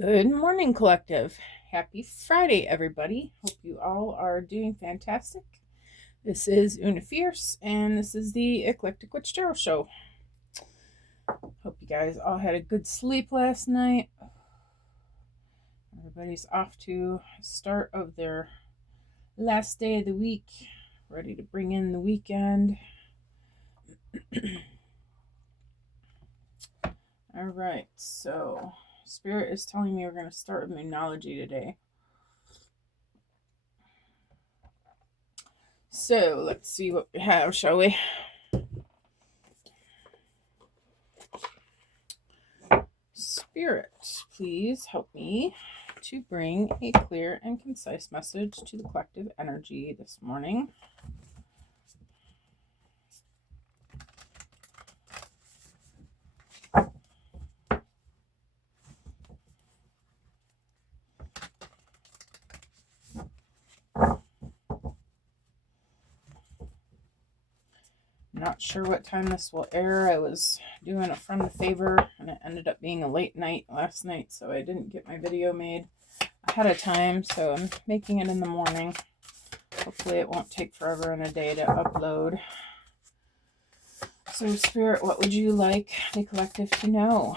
Good morning, collective. Happy Friday, everybody. Hope you all are doing fantastic. This is Una Fierce, and this is the Eclectic Witch Tarot Show. Hope you guys all had a good sleep last night. Everybody's off to start of their last day of the week, ready to bring in the weekend. All right, so Spirit is telling me we're going to start with Moonology today. So let's see what we have, shall we? Spirit, please help me to bring a clear and concise message to the collective energy this morning. Not sure what time this will air. I was doing a friend a favor and it ended up being a late night last night, so I didn't get my video made ahead of time, so I'm making it in the morning. Hopefully it won't take forever and a day to upload. So Spirit, what would you like the collective to know?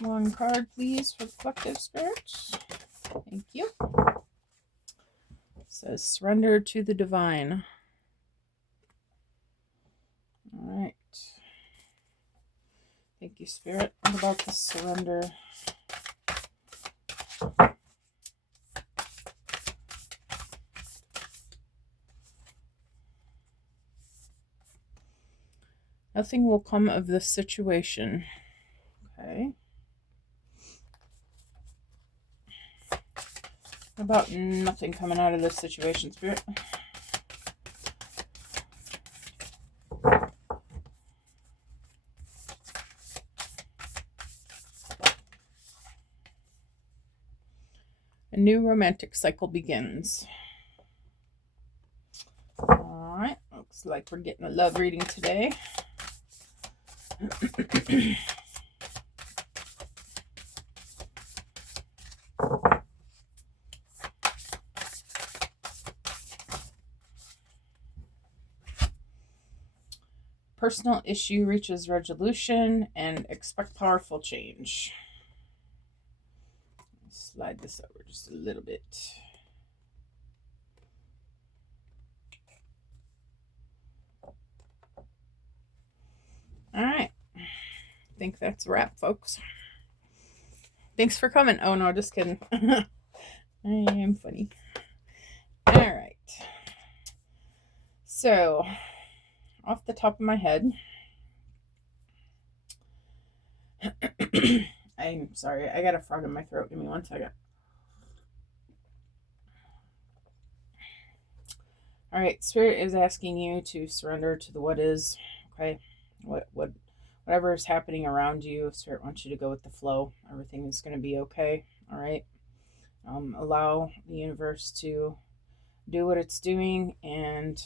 One card, please, for the collective, Spirit. Thank you. It says surrender to the divine. All right. Thank you, Spirit. What about the surrender? Nothing will come of this situation. Okay. How about nothing coming out of this situation, Spirit? A new romantic cycle begins. All right. Looks like we're getting a love reading today. Personal issue reaches resolution and expect powerful change. Slide this over just a little bit. All right. I think that's a wrap, folks. Thanks for coming. Oh, no, just kidding. I am funny. All right. So, off the top of my head, I'm sorry, I got a frog in my throat. Give me 1 second. All right, Spirit is asking you to surrender to the what is. Okay, whatever is happening around you, Spirit wants you to go with the flow. Everything is going to be okay. All right. Allow the universe to do what it's doing and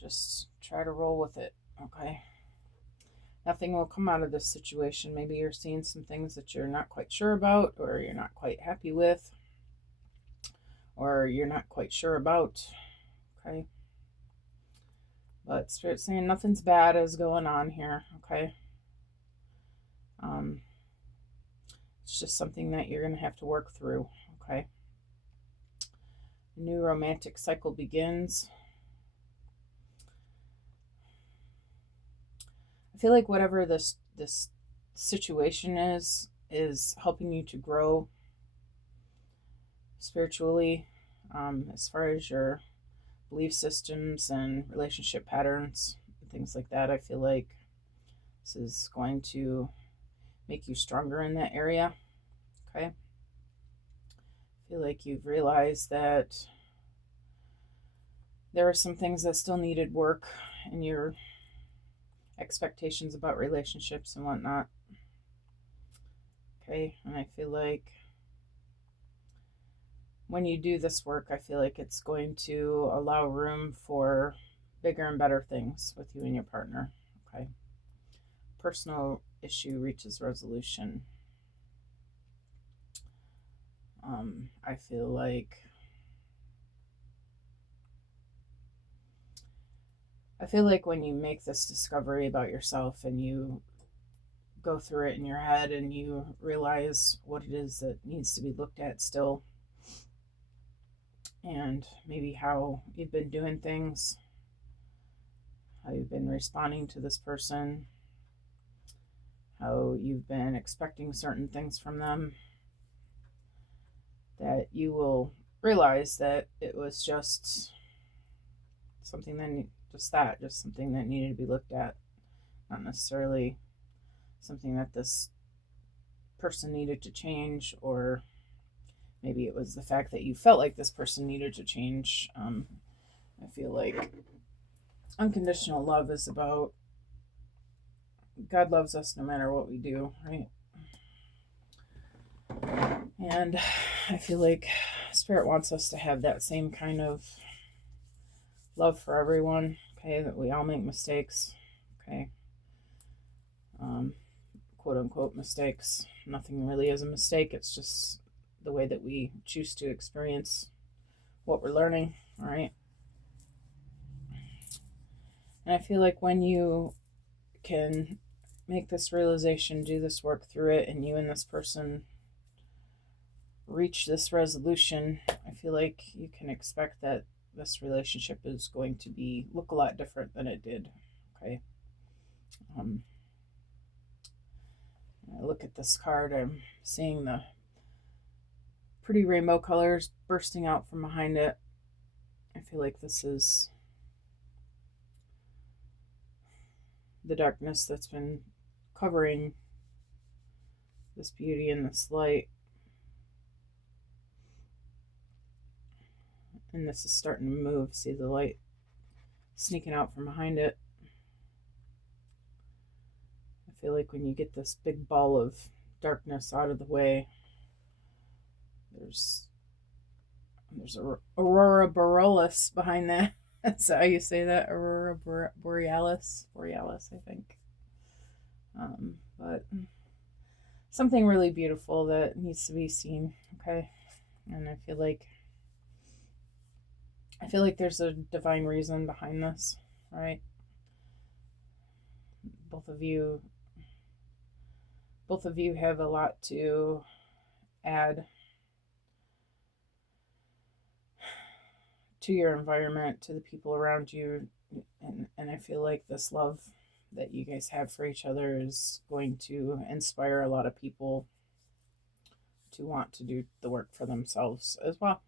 just try to roll with it. Okay. Nothing will come out of this situation. Maybe you're seeing some things that you're not quite sure about, or you're not quite happy with, or you're not quite sure about. Okay. But Spirit's saying nothing's bad is going on here. Okay. It's just something that you're going to have to work through. Okay. A new romantic cycle begins. I feel like whatever this situation is helping you to grow spiritually, as far as your belief systems and relationship patterns and things like that. I feel like this is going to make you stronger in that area. Okay. I feel like you've realized that there are some things that still needed work in your expectations about relationships and whatnot. Okay. And I feel like when you do this work, I feel like it's going to allow room for bigger and better things with you and your partner. Okay. Personal issue reaches resolution. I feel like when you make this discovery about yourself and you go through it in your head and you realize what it is that needs to be looked at still, and maybe how you've been doing things, how you've been responding to this person, how you've been expecting certain things from them, that you will realize that it was just something just something that needed to be looked at, not necessarily something that this person needed to change, or maybe it was the fact that you felt like this person needed to change. I feel like unconditional love is about God loves us no matter what we do, right? And I feel like Spirit wants us to have that same kind of love for everyone, okay? That we all make mistakes, okay? Quote unquote mistakes. Nothing really is a mistake. It's just the way that we choose to experience what we're learning, all right? And I feel like when you can make this realization, do this work through it, and you and this person reach this resolution, I feel like you can expect that this relationship is going to look a lot different than it did, okay? I look at this card, I'm seeing the pretty rainbow colors bursting out from behind it. I feel like this is the darkness that's been covering this beauty and this light. And this is starting to move. See the light sneaking out from behind it. I feel like when you get this big ball of darkness out of the way, there's Aurora Borealis behind that. That's how you say that, Aurora Borealis, I think. But something really beautiful that needs to be seen, okay? And I feel like there's a divine reason behind this, right? Both of you have a lot to add to your environment, to the people around you, and I feel like this love that you guys have for each other is going to inspire a lot of people to want to do the work for themselves as well.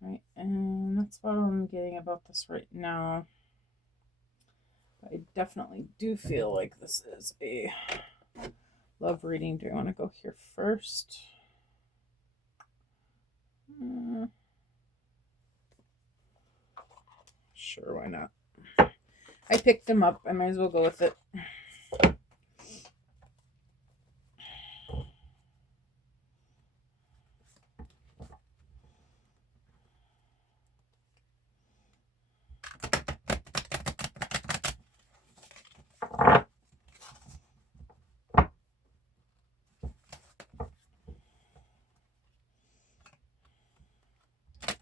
Right, and that's what I'm getting about this right now. I definitely do feel like this is a love reading. Do I want to go here first? Sure, why not? I picked them up. I might as well go with it.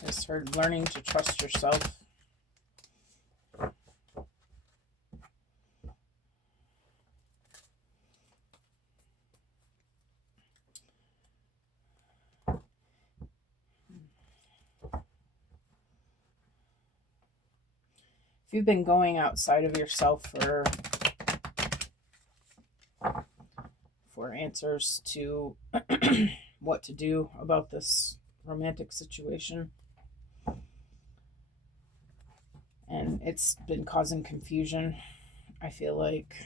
I started learning to trust yourself. If you've been going outside of yourself for answers to what to do about this romantic situation, and it's been causing confusion, I feel like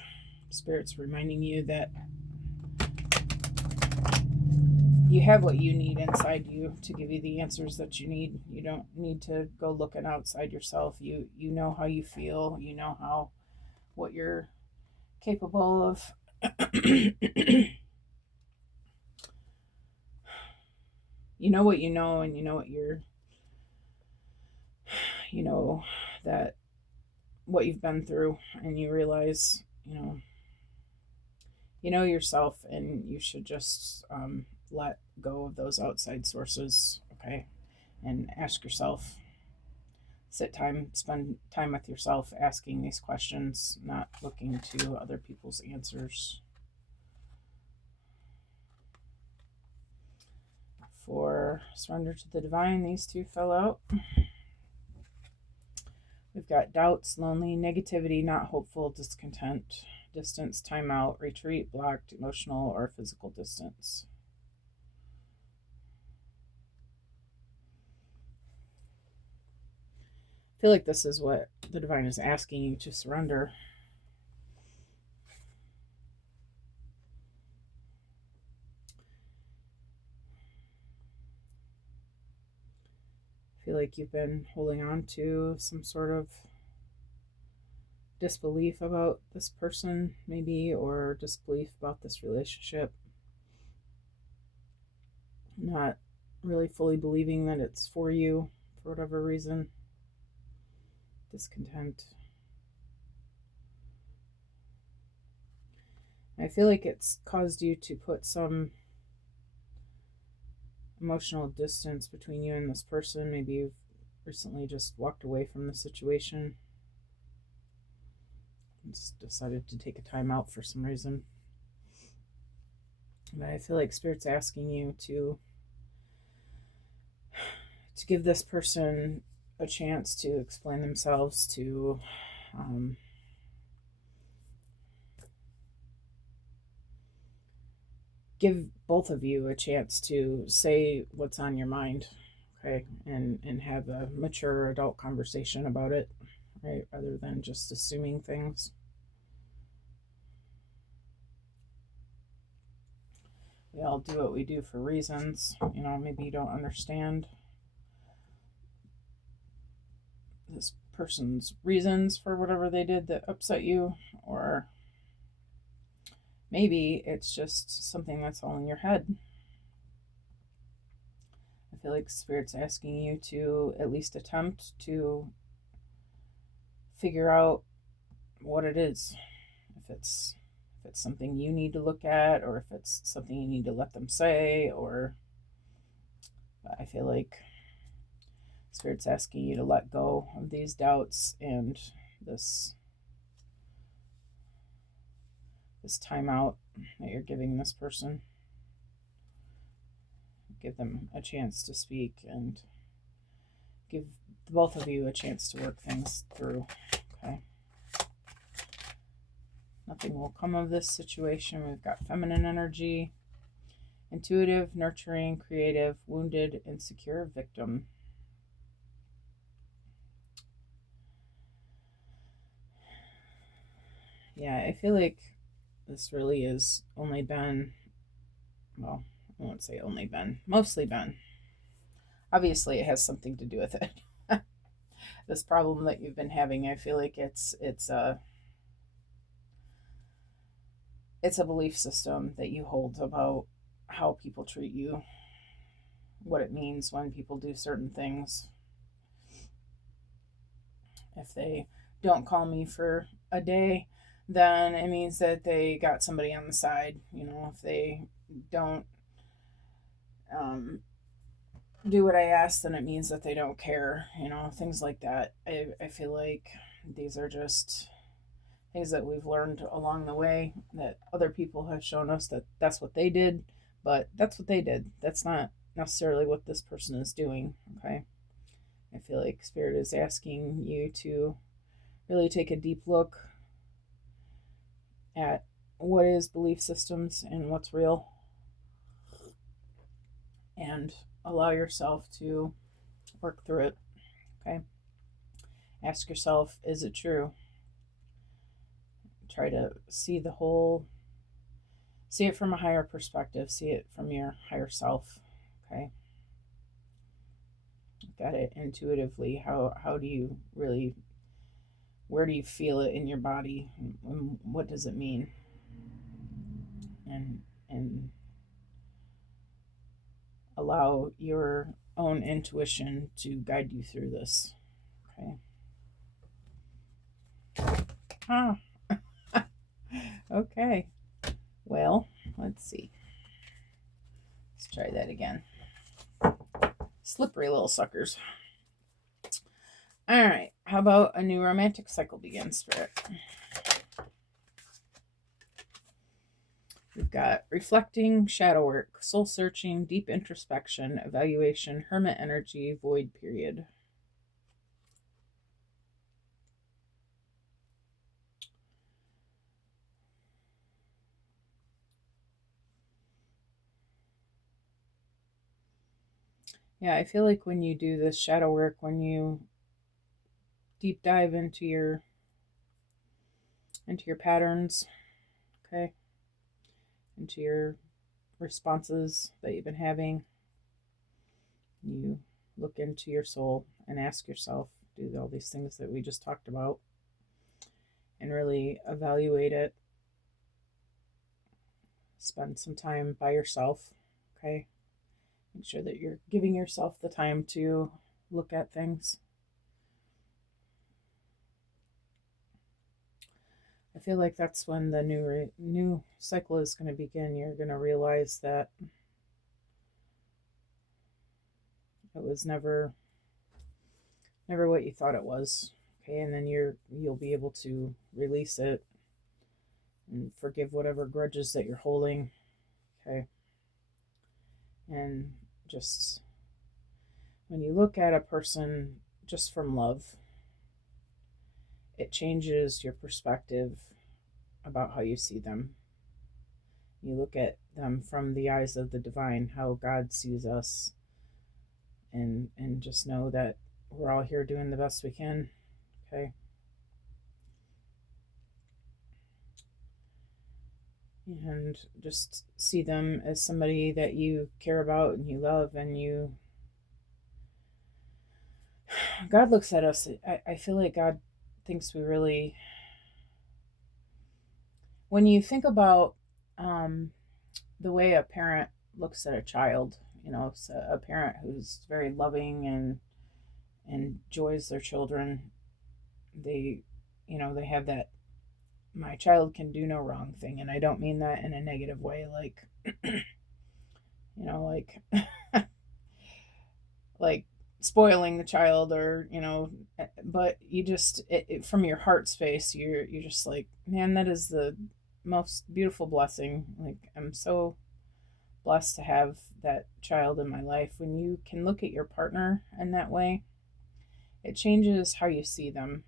Spirit's reminding you that you have what you need inside you to give you the answers that you need. You don't need to go looking outside yourself. You know how you feel. You know what you're capable of. you know what you know, and you know what you know that what you've been through, and you realize, you know yourself, and you should just let go of those outside sources, okay? And ask yourself, spend time with yourself asking these questions, not looking to other people's answers. For surrender to the divine, these two fell out. We've got doubts, lonely, negativity, not hopeful, discontent, distance, timeout, retreat, blocked, emotional, or physical distance. I feel like this is what the divine is asking you to surrender. I feel like you've been holding on to some sort of disbelief about this person, maybe, or disbelief about this relationship. Not really fully believing that it's for you for whatever reason. Discontent. I feel like it's caused you to put some emotional distance between you and this person. Maybe you've recently just walked away from the situation. Just decided to take a time out for some reason. But I feel like Spirit's asking you to give this person a chance to explain themselves, to give both of you a chance to say what's on your mind, okay, and have a mature adult conversation about it, right, rather than just assuming things. We all do what we do for reasons. Maybe you don't understand this person's reasons for whatever they did that upset you, or maybe it's just something that's all in your head. I feel like Spirit's asking you to at least attempt to figure out what it is. If it's something you need to look at, or if it's something you need to let them say, or I feel like Spirit's asking you to let go of these doubts and this timeout that you're giving this person. Give them a chance to speak and give both of you a chance to work things through. Okay. Nothing will come of this situation. We've got feminine energy, intuitive, nurturing, creative, wounded, insecure, victim. Yeah, I feel like this really has only been, well, I won't say only been, mostly been. Obviously, it has something to do with it. This problem that you've been having, I feel like it's a belief system that you hold about how people treat you, what it means when people do certain things. If they don't call me for a day, then it means that they got somebody on the side. If they don't do what I ask, then it means that they don't care. Things like that. I feel like these are just things that we've learned along the way, that other people have shown us that that's what they did, but that's what they did. That's not necessarily what this person is doing, okay? I feel like Spirit is asking you to really take a deep look at what is belief systems and what's real, and allow yourself to work through it, okay? Ask yourself, is it true? Try to see it from a higher perspective, see it from your higher self, okay? Look at it intuitively. How do you really, where do you feel it in your body? What does it mean? And allow your own intuition to guide you through this. Okay. Ah, okay. Well, let's see. Let's try that again. Slippery little suckers. All right. How about a new romantic cycle begins, Spirit? We've got reflecting, shadow work, soul searching, deep introspection, evaluation, hermit energy, void period. Yeah, I feel like when you do this shadow work, when you deep dive into your patterns, okay, into your responses that you've been having, you look into your soul and ask yourself, do all these things that we just talked about, and really evaluate it. Spend some time by yourself, okay? Make sure that you're giving yourself the time to look at things. I feel like that's when the new cycle is going to begin. You're going to realize that it was never what you thought it was. Okay, and then you'll be able to release it and forgive whatever grudges that you're holding. Okay. And just when you look at a person just from love, it changes your perspective about how you see them. You look at them from the eyes of the divine, how God sees us, and just know that we're all here doing the best we can. Okay. And just see them as somebody that you care about and you love, and God looks at us. I feel like God thinks we really, when you think about the way a parent looks at a child, so a parent who's very loving and enjoys their children, they they have that my child can do no wrong thing. And I don't mean that in a negative way, like like like spoiling the child, or but you just from your heart space, you're just like, man, that is the most beautiful blessing. Like, I'm so blessed to have that child in my life. When you can look at your partner in that way, it changes how you see them.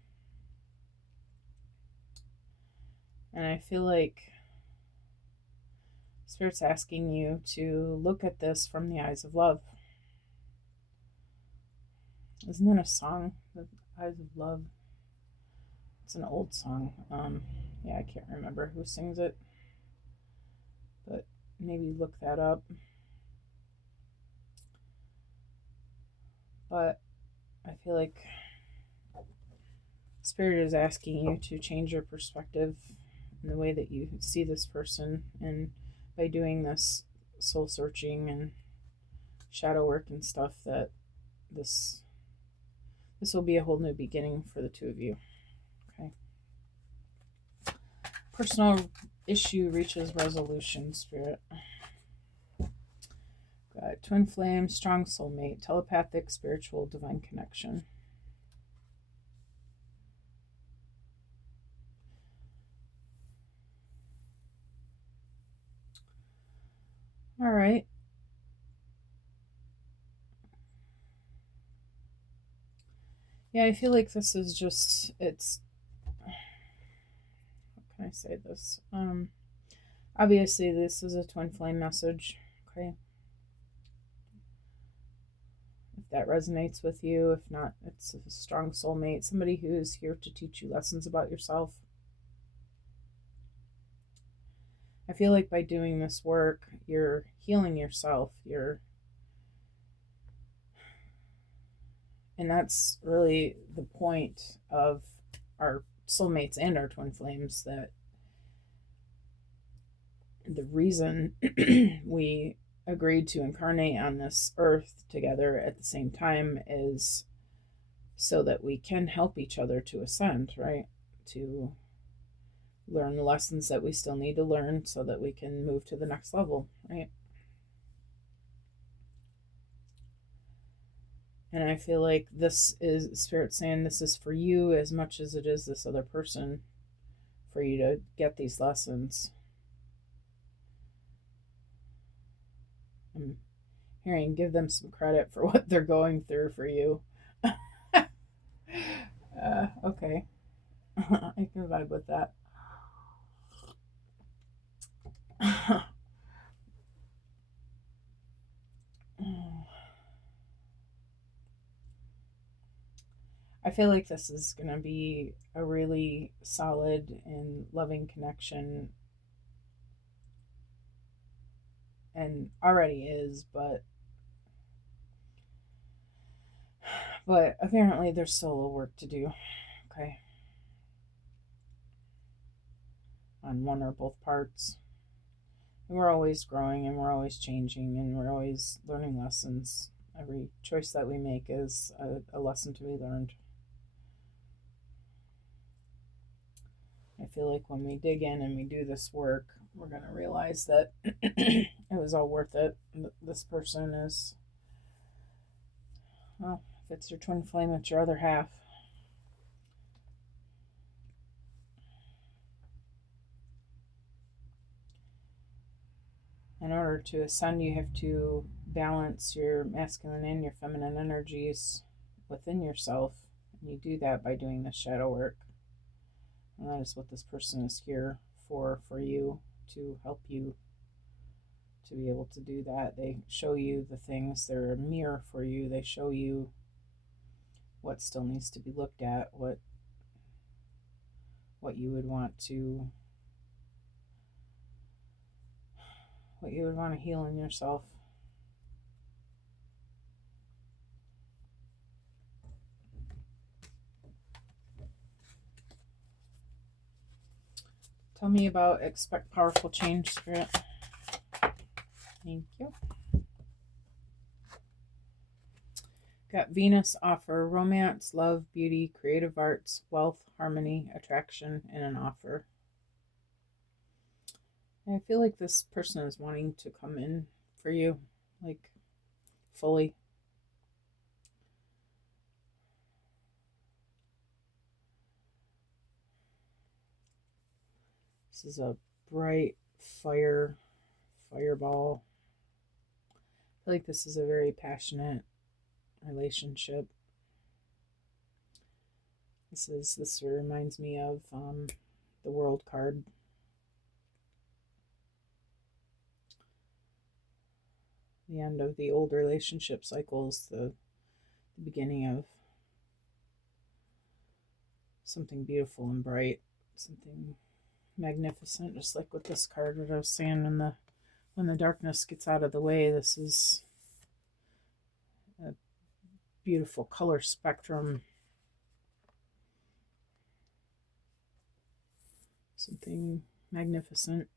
And I feel like Spirit's asking you to look at this from the eyes of love. Isn't that a song? The Eyes of Love. It's an old song. Yeah, I can't remember who sings it, but maybe look that up. But I feel like Spirit is asking you to change your perspective in the way that you see this person, and by doing this soul searching and shadow work and stuff, that this will be a whole new beginning for the two of you. Okay. Personal issue reaches resolution, Spirit. Got twin flame, strong soulmate, telepathic, spiritual, divine connection. All right. Yeah, I feel like this is just, it's, how can I say this? Obviously this is a twin flame message, okay? If that resonates with you, if not, it's a strong soulmate, somebody who is here to teach you lessons about yourself. I feel like by doing this work, you're healing yourself, and that's really the point of our soulmates and our twin flames, that the reason we agreed to incarnate on this earth together at the same time is so that we can help each other to ascend, right? To learn the lessons that we still need to learn so that we can move to the next level, right? And I feel like this is Spirit saying this is for you as much as it is this other person, for you to get these lessons. I'm hearing give them some credit for what they're going through for you. Okay. I can vibe with that. I feel like this is going to be a really solid and loving connection, and already is, but apparently there's still a little work to do. Okay. On one or both parts. And we're always growing and we're always changing and we're always learning lessons. Every choice that we make is a lesson to be learned. I feel like when we dig in and we do this work, we're going to realize that it was all worth it. This person is, well, if it's your twin flame, it's your other half. In order to ascend, you have to balance your masculine and your feminine energies within yourself. And you do that by doing the shadow work. And that is what this person is here for you, to help you to be able to do that. They show you the things, they're a mirror for you. They show you what still needs to be looked at, what you would want to heal in yourself. Tell me about expect powerful change, Spirit. Thank you. Got Venus offer romance, love, beauty, creative arts, wealth, harmony, attraction, and an offer. And I feel like this person is wanting to come in for you, like fully. This is a bright fireball. I feel like this is a very passionate relationship. This reminds me of the World card. The end of the old relationship cycles, the beginning of something beautiful and bright, something magnificent, just like with this card that I was saying, when the darkness gets out of the way, this is a beautiful color spectrum, something magnificent.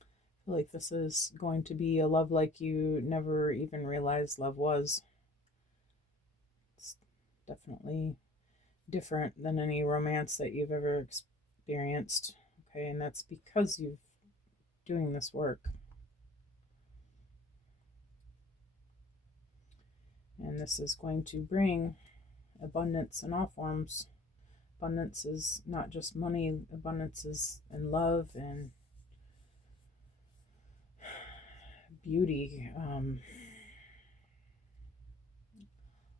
I feel like this is going to be a love like you never even realized love was. It's definitely different than any romance that you've ever experienced. Okay, and that's because you're doing this work. And this is going to bring abundance in all forms. Abundance is not just money, abundance is in love and beauty.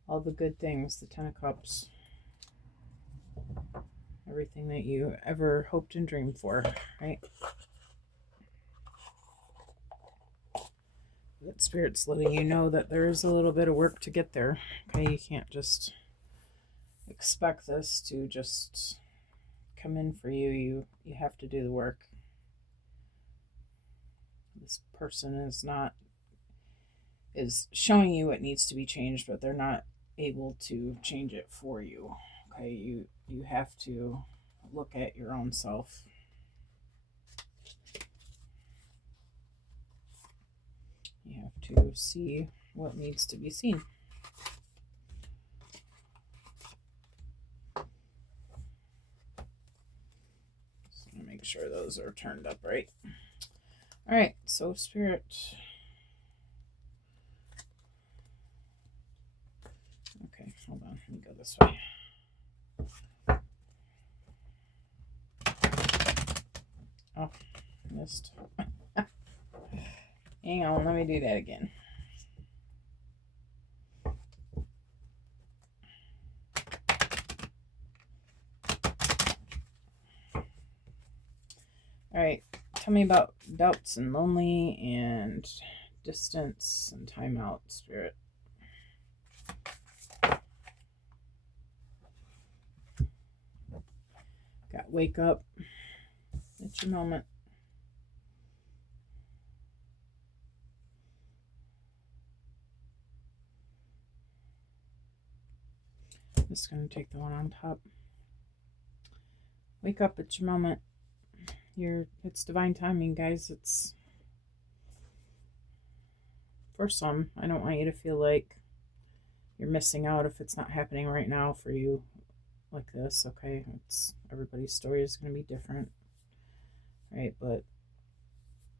All the good things, the Ten of Cups, everything that you ever hoped and dreamed for, right? That Spirit's letting you know that there is a little bit of work to get there. Okay, you can't just expect this to just come in for you. You have to do the work. This person is showing you what needs to be changed, but they're not able to change it for you. Okay, you have to look at your own self. You have to see what needs to be seen. Just want to make sure those are turned up right. All right, so Spirit. Okay, hold on. Let me go this way. Oh, missed. Hang on, let me do that again. All right, tell me about doubts and lonely and distance and timeout, Spirit. Got wake up. It's your moment. I'm just going to take the one on top. Wake up, it's your moment. It's divine timing, guys. It's for some. I don't want you to feel like you're missing out if it's not happening right now for you like this, okay? It's everybody's story is going to be different, right? But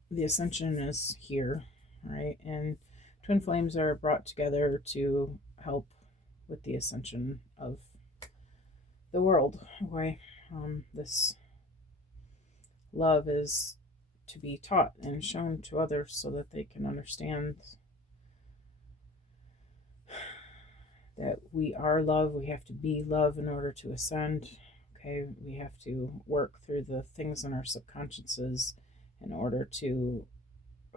the ascension is here, right? And twin flames are brought together to help with the ascension of the world, okay? This love is to be taught and shown to others so that they can understand that we are love. We have to be love in order to ascend. Okay, we have to work through the things in our subconsciouses in order to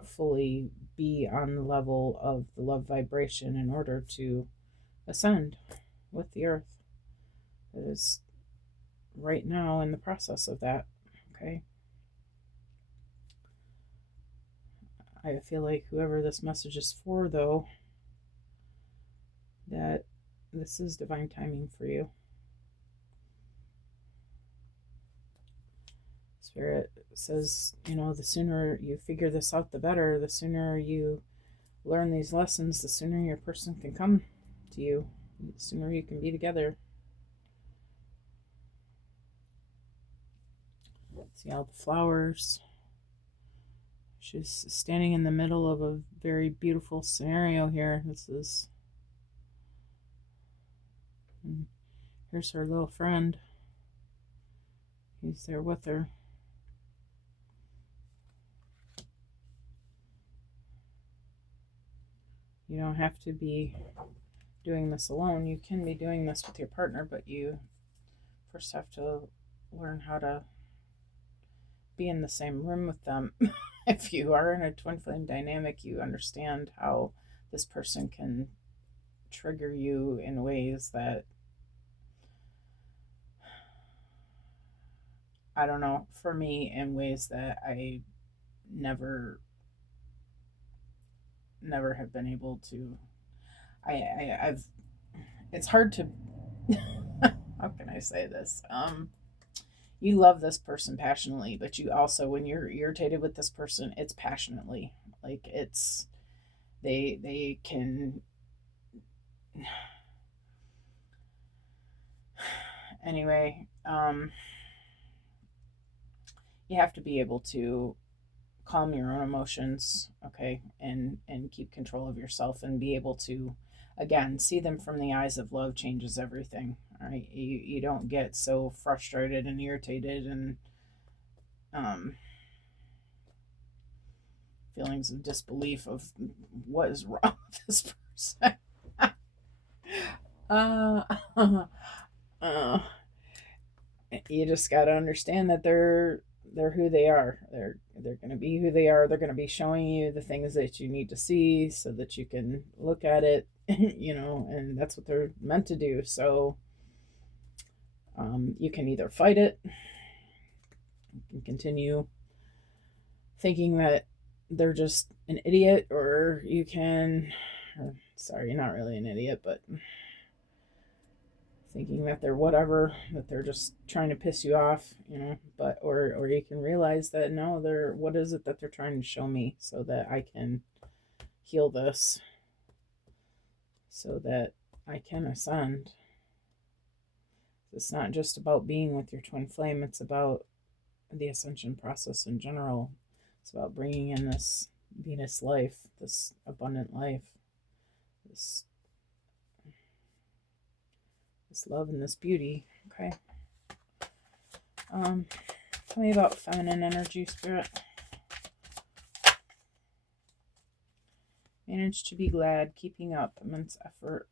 fully be on the level of the love vibration in order to ascend with the earth. It is right now in the process of that. Okay, I feel like whoever this message is for, though, that this is divine timing for you. Spirit says, the sooner you figure this out, the better. The sooner you learn these lessons, the sooner your person can come to you, the sooner you can be together. See all the flowers. She's standing in the middle of a very beautiful scenario here. Here's her little friend. He's there with her. You don't have to be doing this alone. You can be doing this with your partner, but you first have to learn how to be in the same room with them. If you are in a twin flame dynamic, you understand how this person can trigger you in ways that, I don't know, for me, in ways that I never have been able to. I've it's hard to how can I say this? You love this person passionately, but you also, when you're irritated with this person, it's passionately. Like it's they can anyway, you have to be able to calm your own emotions, okay, and keep control of yourself and be able to, again, see them from the eyes of love changes everything. All right, you don't get so frustrated and irritated and feelings of disbelief of what is wrong with this person. You just got to understand that they're who they are. They're going to be who they are. They're going to be showing you the things that you need to see so that you can look at it, and that's what they're meant to do. So you can either fight it and continue thinking that they're just an idiot, or you can, sorry, not really an idiot, but thinking that they're whatever, that they're just trying to piss you off, but or you can realize that no, what is it that they're trying to show me so that I can heal this so that I can ascend. It's not just about being with your twin flame, it's about the ascension process in general. It's about bringing in this Venus life, this abundant life, this love and this beauty. Okay. Tell me about feminine energy, Spirit. Manage to be glad, keeping up, immense effort.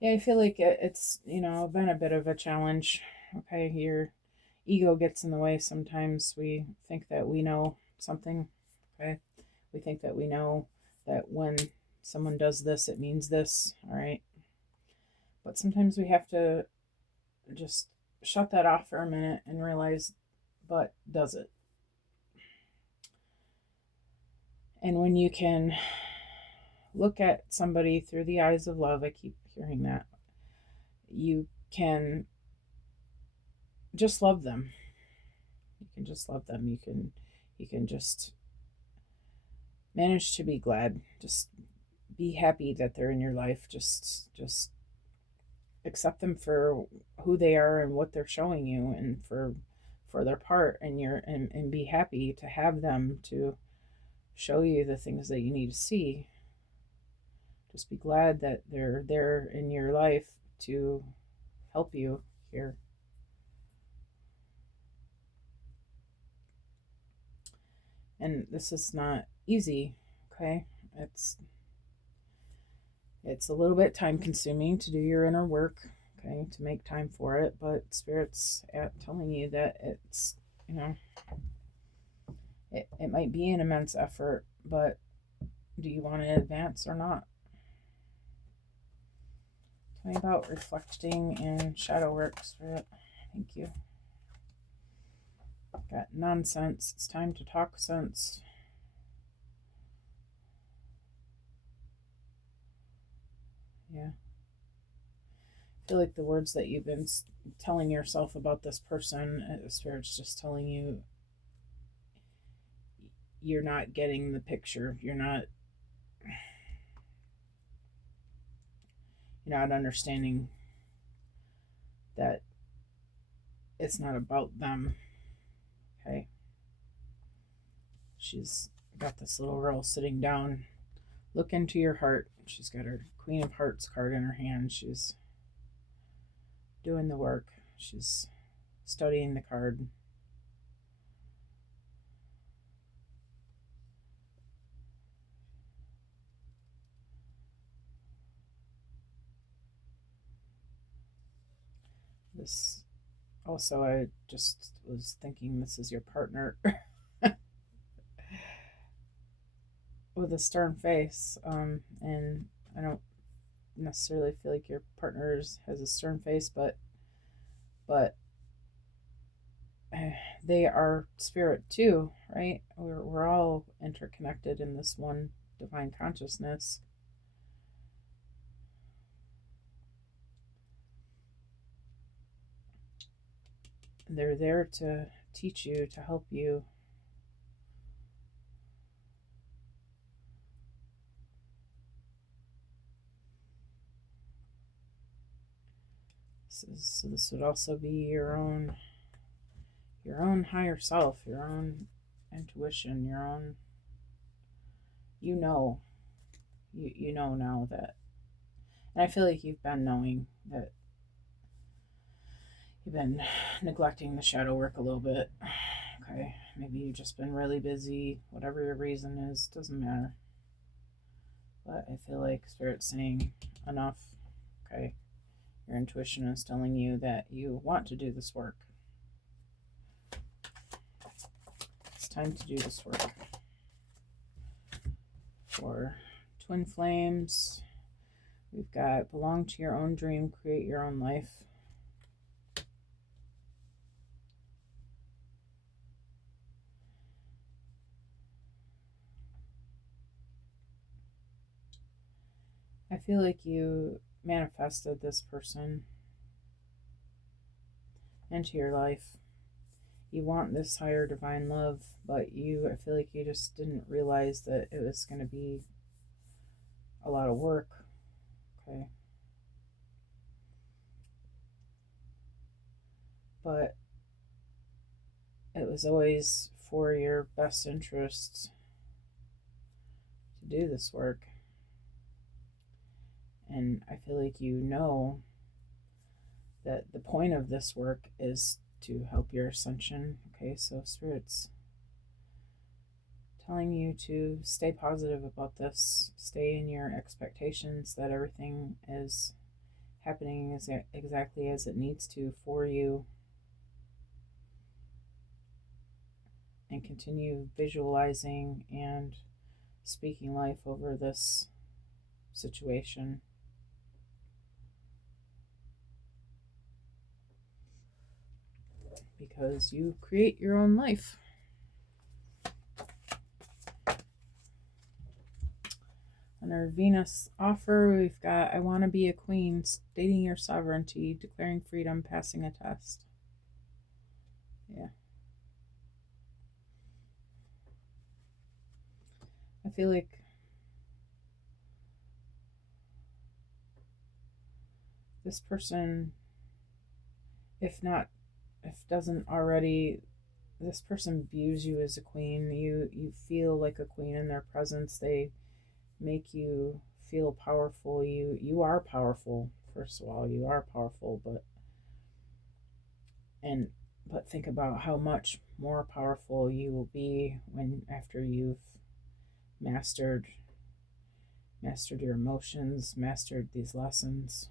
Yeah, I feel like it's, been a bit of a challenge. Okay, your ego gets in the way sometimes. We think that we know something. Okay, we think that we know that when someone does this, it means this. All right, but sometimes we have to just shut that off for a minute and realize, but does it? And when you can look at somebody through the eyes of love, I keep hearing that, you can just love them. You can just love them. You can just manage to be glad. Just be happy that they're in your life. Just accept them for who they are and what they're showing you, and for their part, and be happy to have them to show you the things that you need to see. Just be glad that they're there in your life to help you here. And this is not easy, okay? It's a little bit time consuming to do your inner work, okay, to make time for it, but Spirit's telling you that it's, it might be an immense effort, but do you want to advance or not? Tell me about reflecting and shadow work, Spirit. Thank you. Got nonsense. It's time to talk sense. Yeah. I feel like the words that you've been telling yourself about this person, Spirit's just telling you you're not getting the picture. You're not understanding that it's not about them. Okay. She's got this little girl sitting down. Look into your heart. She's got her Queen of Hearts card in her hand. She's doing the work. She's studying the card. This also, I just was thinking this is your partner with a stern face, and I don't necessarily feel like your partner has a stern face, but they are spirit too, right? We're all interconnected in this one divine consciousness. They're there to teach you, to help you. This would also be your own higher self, your own intuition, your own, you know now that, and I feel like you've been knowing that you've been neglecting the shadow work a little bit. Okay, maybe you've just been really busy, whatever your reason is, doesn't matter. But I feel like Spirit's saying enough. Okay, your intuition is telling you that you want to do this work. It's time to do this work. For twin flames, we've got belong to your own dream, create your own life. I feel like you manifested this person into your life. You want this higher divine love, but I feel like you just didn't realize that it was going to be a lot of work. Okay. But it was always for your best interests to do this work. And I feel like you know that the point of this work is to help your ascension. Okay, so Spirit's telling you to stay positive about this, stay in your expectations that everything is happening exactly as it needs to for you, and continue visualizing and speaking life over this situation. Because you create your own life. Under Venus offer, we've got I want to be a queen, stating your sovereignty, declaring freedom, passing a test. Yeah. I feel like this person, if doesn't already, this person views you as a queen. You feel like a queen in their presence. They make you feel powerful. You are powerful. First of all, you are powerful, but think about how much more powerful you will be when after you've mastered your emotions, mastered these lessons.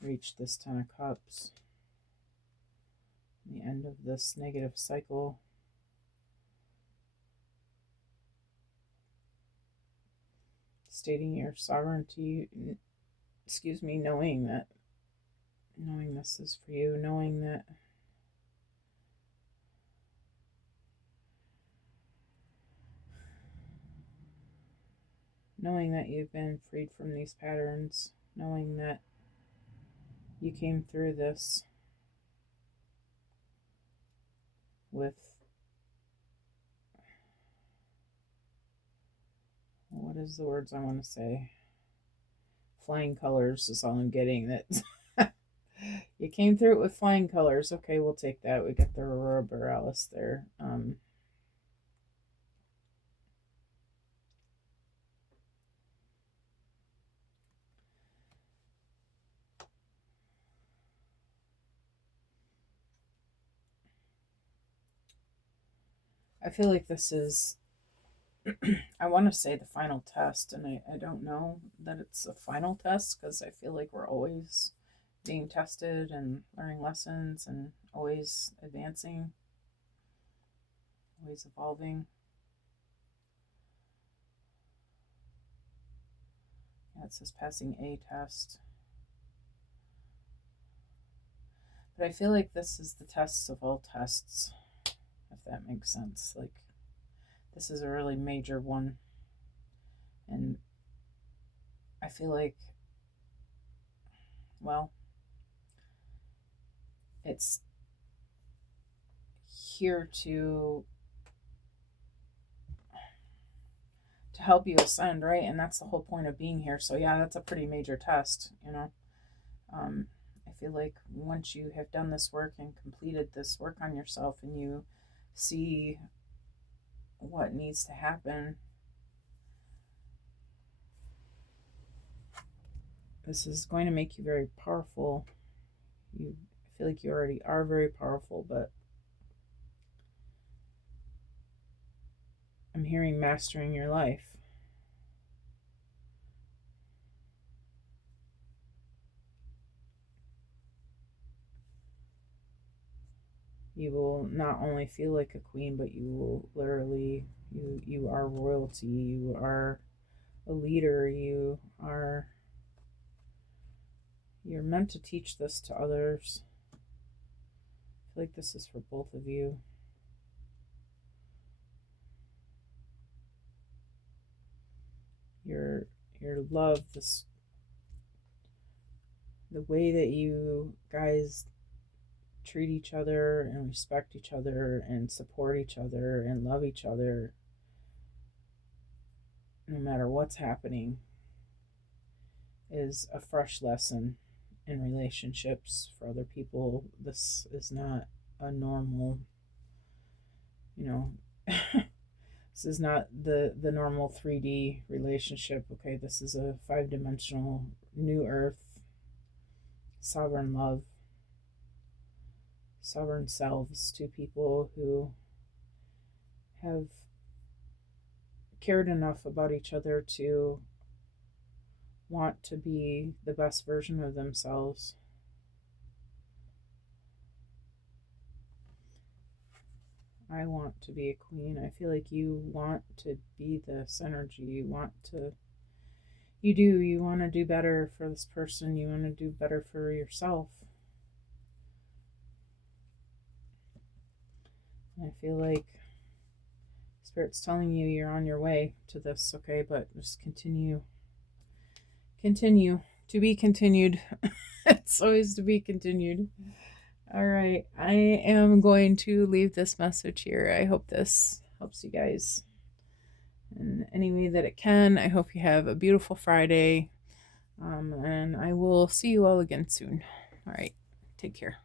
Reach this 10 of Cups, the end of this negative cycle. Stating your sovereignty, knowing this is for you, knowing that you've been freed from these patterns, knowing that you came through this with, what is the words I want to say? Flying colors is all I'm getting. That you came through it with flying colors. Okay, we'll take that. We got the Aurora Borealis there. I feel like this is, I want to say the final test, and I don't know that it's a final test because I feel like we're always being tested and learning lessons and always advancing, always evolving. Yeah, it says passing a test. But I feel like this is the test of all tests, if that makes sense. Like, this is a really major one. And I feel like, well, it's here to help you ascend, right? And that's the whole point of being here. So yeah, that's a pretty major test, I feel like once you have done this work and completed this work on yourself and you see what needs to happen, this is going to make you very powerful. I feel like you already are very powerful, but I'm hearing mastering your life. You will not only feel like a queen, but you will literally, you are royalty. You are a leader. You're meant to teach this to others. I feel like this is for both of you. your love, this the way that you guys treat each other and respect each other and support each other and love each other no matter what's happening is a fresh lesson in relationships for other people. This is not a normal, you know, this is not the normal 3D relationship. Okay, this is a 5-dimensional new earth, sovereign love, sovereign selves, two people who have cared enough about each other to want to be the best version of themselves. I want to be a queen. I feel like you want to be this energy. You want to, you want to do better for this person. You want to do better for yourself. And I feel like Spirit's telling you you're on your way to this, okay? But just continue to be continued. It's always to be continued. All right, I am going to leave this message here. I hope this helps you guys in any way that it can. I hope you have a beautiful Friday, and I will see you all again soon. All right, take care.